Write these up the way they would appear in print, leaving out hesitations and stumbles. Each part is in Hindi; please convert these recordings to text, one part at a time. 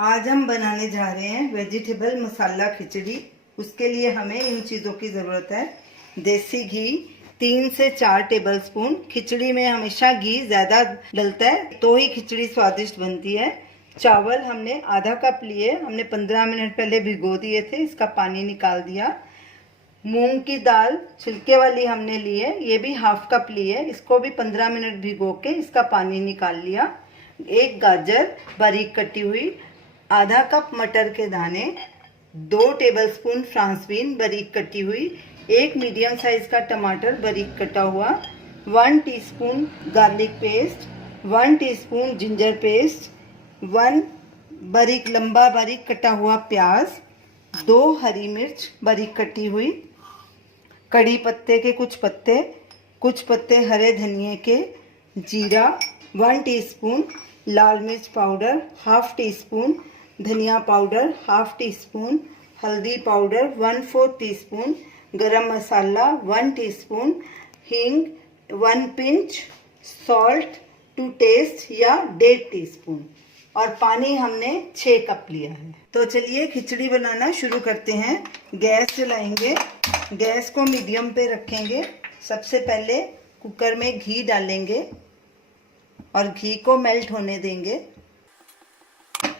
आज हम बनाने जा रहे हैं वेजिटेबल मसाला खिचड़ी। उसके लिए हमें इन चीज़ों की ज़रूरत है। देसी घी 3 से 4 टेबलस्पून। खिचड़ी में हमेशा घी ज़्यादा डलता है तो ही खिचड़ी स्वादिष्ट बनती है। चावल हमने आधा कप लिए, हमने 15 मिनट पहले भिगो दिए थे, इसका पानी निकाल दिया। मूंग की दाल छिलके वाली हमने ली है, ये भी हाफ कप ली है, इसको भी 15 मिनट भिगो के इसका पानी निकाल लिया। एक गाजर बारीक कटी हुई, आधा कप मटर के दाने, 2 टेबलस्पून फ्रांस बीन बारीक कटी हुई, एक मीडियम साइज का टमाटर बारीक कटा हुआ, 1 teaspoon garlic paste, 1 teaspoon ginger paste, 1 लंबा बारीक कटा हुआ प्याज, 2 हरी मिर्च बारीक कटी हुई, कड़ी पत्ते के कुछ पत्ते हरे धनिए के, जीरा 1 टीस्पून, लाल मिर्च पाउडर हाफ टी स्पून, धनिया पाउडर हाफ टी स्पून, हल्दी पाउडर 1/4 टीस्पून, गरम मसाला 1 टीस्पून, हींग 1 पिंच, सॉल्ट टू टेस्ट या 1.5 टीस्पून और पानी हमने 6 कप लिया है। तो चलिए खिचड़ी बनाना शुरू करते हैं। गैस जलाएंगे, गैस को मीडियम पे रखेंगे। सबसे पहले कुकर में घी डालेंगे और घी को मेल्ट होने देंगे।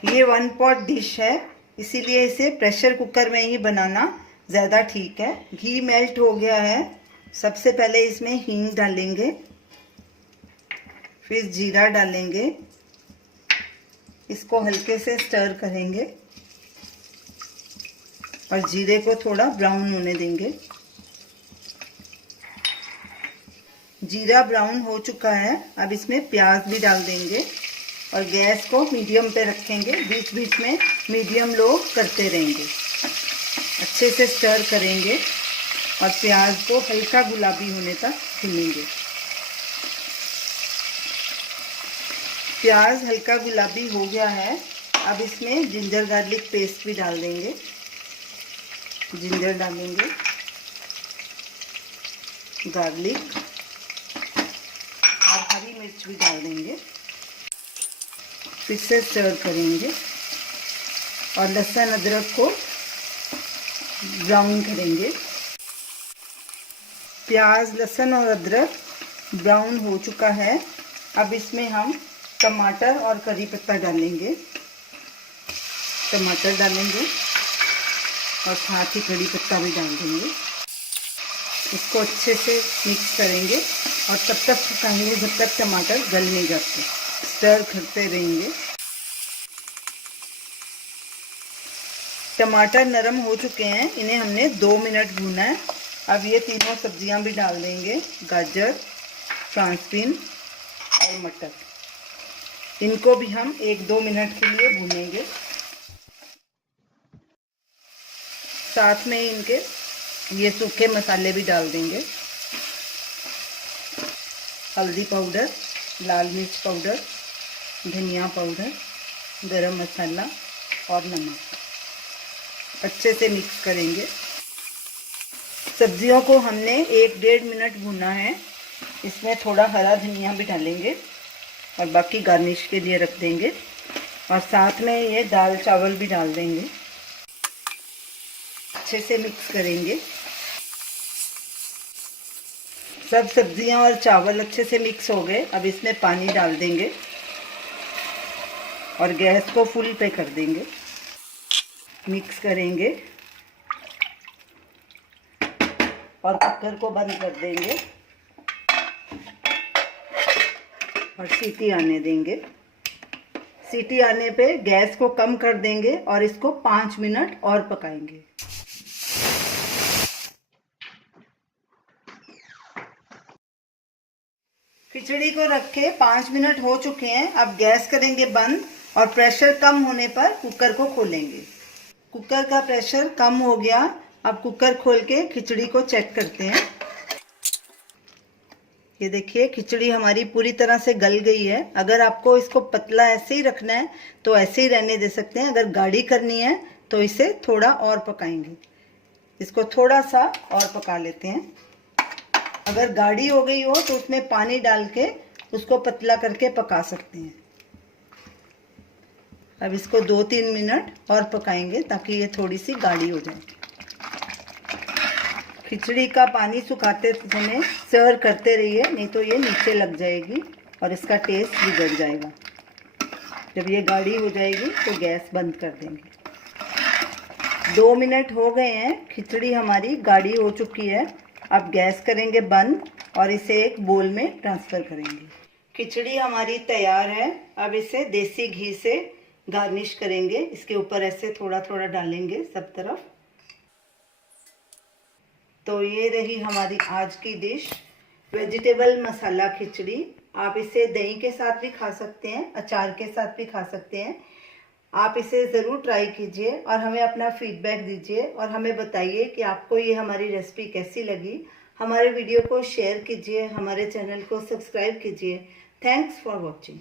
ये 1 पॉट डिश है, इसीलिए इसे प्रेशर कुकर में ही बनाना ज़्यादा ठीक है। घी मेल्ट हो गया है। सबसे पहले इसमें हींग डालेंगे, फिर जीरा डालेंगे, इसको हल्के से स्टर करेंगे और जीरे को थोड़ा ब्राउन होने देंगे। जीरा ब्राउन हो चुका है, अब इसमें प्याज भी डाल देंगे और गैस को मीडियम पे रखेंगे। बीच बीच में मीडियम लो करते रहेंगे, अच्छे से स्टर करेंगे और प्याज को हल्का गुलाबी होने तक भूनेंगे। प्याज हल्का गुलाबी हो गया है, अब इसमें जिंजर गार्लिक पेस्ट भी डाल देंगे। जिंजर डालेंगे, गार्लिक और हरी मिर्च भी डाल देंगे, फिर से स्टर करेंगे और लहसुन अदरक को ब्राउन करेंगे। प्याज, लहसुन और अदरक ब्राउन हो चुका है, अब इसमें हम टमाटर और करी पत्ता डालेंगे। टमाटर डालेंगे और साथ ही करी पत्ता भी डाल देंगे। इसको अच्छे से मिक्स करेंगे और तब तक पकाएंगे जब तक टमाटर गल नहीं जाते। स्टर करते रहेंगे। टमाटर नरम हो चुके हैं, इन्हें हमने 2 मिनट भूना है। अब ये तीनों सब्जियां भी डाल देंगे, गाजर, फ्रांस बीन और मटर। इनको भी हम 1-2 मिनट के लिए भूनेंगे। साथ में इनके ये सूखे मसाले भी डाल देंगे, हल्दी पाउडर, लाल मिर्च पाउडर, धनिया पाउडर, गरम मसाला और नमक। अच्छे से मिक्स करेंगे। सब्जियों को हमने 1-1.5 मिनट भूना है। इसमें थोड़ा हरा धनिया भी डालेंगे और बाकी गार्निश के लिए रख देंगे और साथ में ये दाल चावल भी डाल देंगे। अच्छे से मिक्स करेंगे। सब सब्जियां और चावल अच्छे से मिक्स हो गए, अब इसमें पानी डाल देंगे और गैस को फुल पे कर देंगे। मिक्स करेंगे और कुकर को बंद कर देंगे और सीटी आने देंगे। सीटी आने पे गैस को कम कर देंगे और इसको 5 मिनट और पकाएंगे। खिचड़ी को रख के 5 मिनट हो चुके हैं। अब गैस करेंगे बंद और प्रेशर कम होने पर कुकर को खोलेंगे। कुकर का प्रेशर कम हो गया। अब कुकर खोल के खिचड़ी को चेक करते हैं। ये देखिए खिचड़ी हमारी पूरी तरह से गल गई है। अगर आपको इसको पतला ऐसे ही रखना है तो ऐसे ही रहने दे सकते हैं। अगर गाढ़ी करनी है तो इसे थोड़ा और पकाएंगे। इसको थोड़ा सा और पका लेते हैं। अगर गाढ़ी हो गई हो तो उसमें पानी डाल के उसको पतला करके पका सकते हैं। अब इसको 2-3 मिनट और पकाएंगे ताकि ये थोड़ी सी गाढ़ी हो जाए। खिचड़ी का पानी सुखाते समय सर्व करते रहिए, नहीं तो ये नीचे लग जाएगी और इसका टेस्ट बिगड़ जाएगा। जब ये गाढ़ी हो जाएगी तो गैस बंद कर देंगे। 2 मिनट हो गए हैं, खिचड़ी हमारी गाढ़ी हो चुकी है। अब गैस करेंगे बंद और इसे एक बोल में ट्रांसफ़र करेंगे। खिचड़ी हमारी तैयार है। अब इसे देसी घी से गार्निश करेंगे। इसके ऊपर ऐसे थोड़ा थोड़ा डालेंगे सब तरफ। तो ये रही हमारी आज की डिश, वेजिटेबल मसाला खिचड़ी। आप इसे दही के साथ भी खा सकते हैं, अचार के साथ भी खा सकते हैं। आप इसे ज़रूर ट्राई कीजिए और हमें अपना फीडबैक दीजिए और हमें बताइए कि आपको ये हमारी रेसिपी कैसी लगी। हमारे वीडियो को शेयर कीजिए, हमारे चैनल को सब्सक्राइब कीजिए। Thanks for watching.